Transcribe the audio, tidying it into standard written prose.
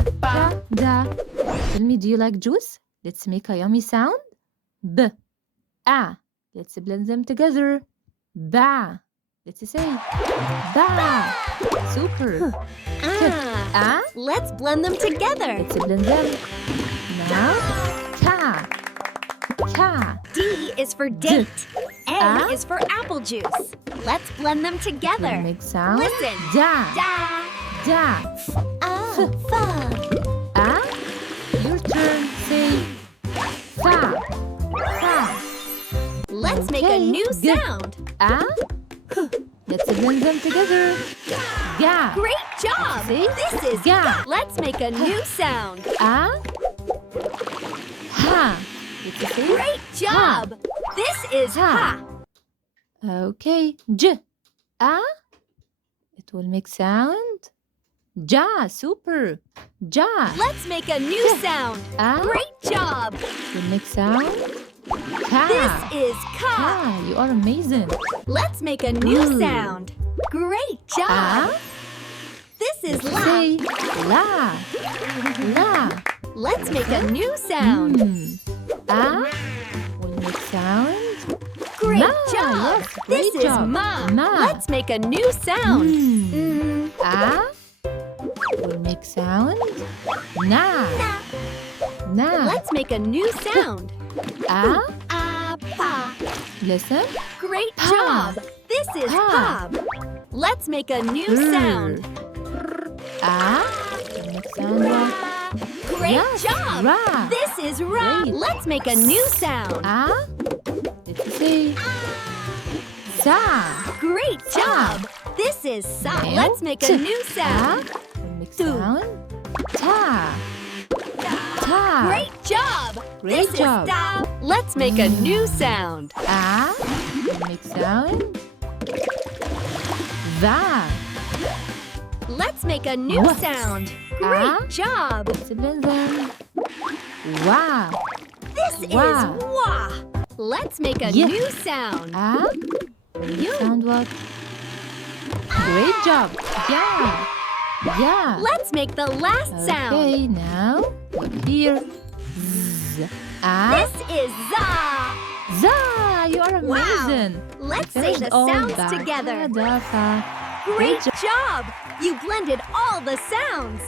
da. Tell me, do you like juice? Let's make a yummy sound. B, a. Let's blend them together. Ba. Let's say ba. Super. Let's blend them together. Let's blend them. Now, ka. Ka. D is for date. A is for apple juice. Let's blend them together. Make sound. Listen. Da. Da. Da. Fa. A. Your turn. Say fa. Fa. Let's make a new sound. A. Let's blend them together. Ga. Great job. See? This is Ga. Let's make a new sound. A. Ha. Let's say Great job. This is ha. Okay. J. A. It will make sound. Ja. Super. Ja. Let's make a new sound. A. Great job. It will make sound. Ka. This is ka. Ka. You are amazing. Let's make a new Ooh. sound. Great A. job. This is la. Say la. La. Let's make a new sound. A. Will make sound. Great Ma. job. Yes, This great is job. ma. Ma. Let's make a new sound. A. Will make sound. Na. Na. Na. Let's make a new sound. A. Pa. Listen. Great Pa. job. This is Pa. pa. Let's make a new sound. A. Will make sound like Great yes, job. ra. This is ra. Great. Let's make a new sound. A. Let's say sa. Great job. This is sa. Now, Let's make a new sound. Will make sound. Ta. Ta. Great job. Great This job. is da. Let's make a new sound. A. Will make sound. Va. Let's make a new What? sound. Great job. Let's blend them. Wow. This Wow. is wah. Let's make a Yes. new sound. A. Sound what? Great job. Yeah. Yeah. Let's make the last sound. Okay, now look here. Z. A. This is za. Za. You are Wow. amazing. Let's You say finished the all sounds that. together. Da, fa. Great job. You blended all the sounds.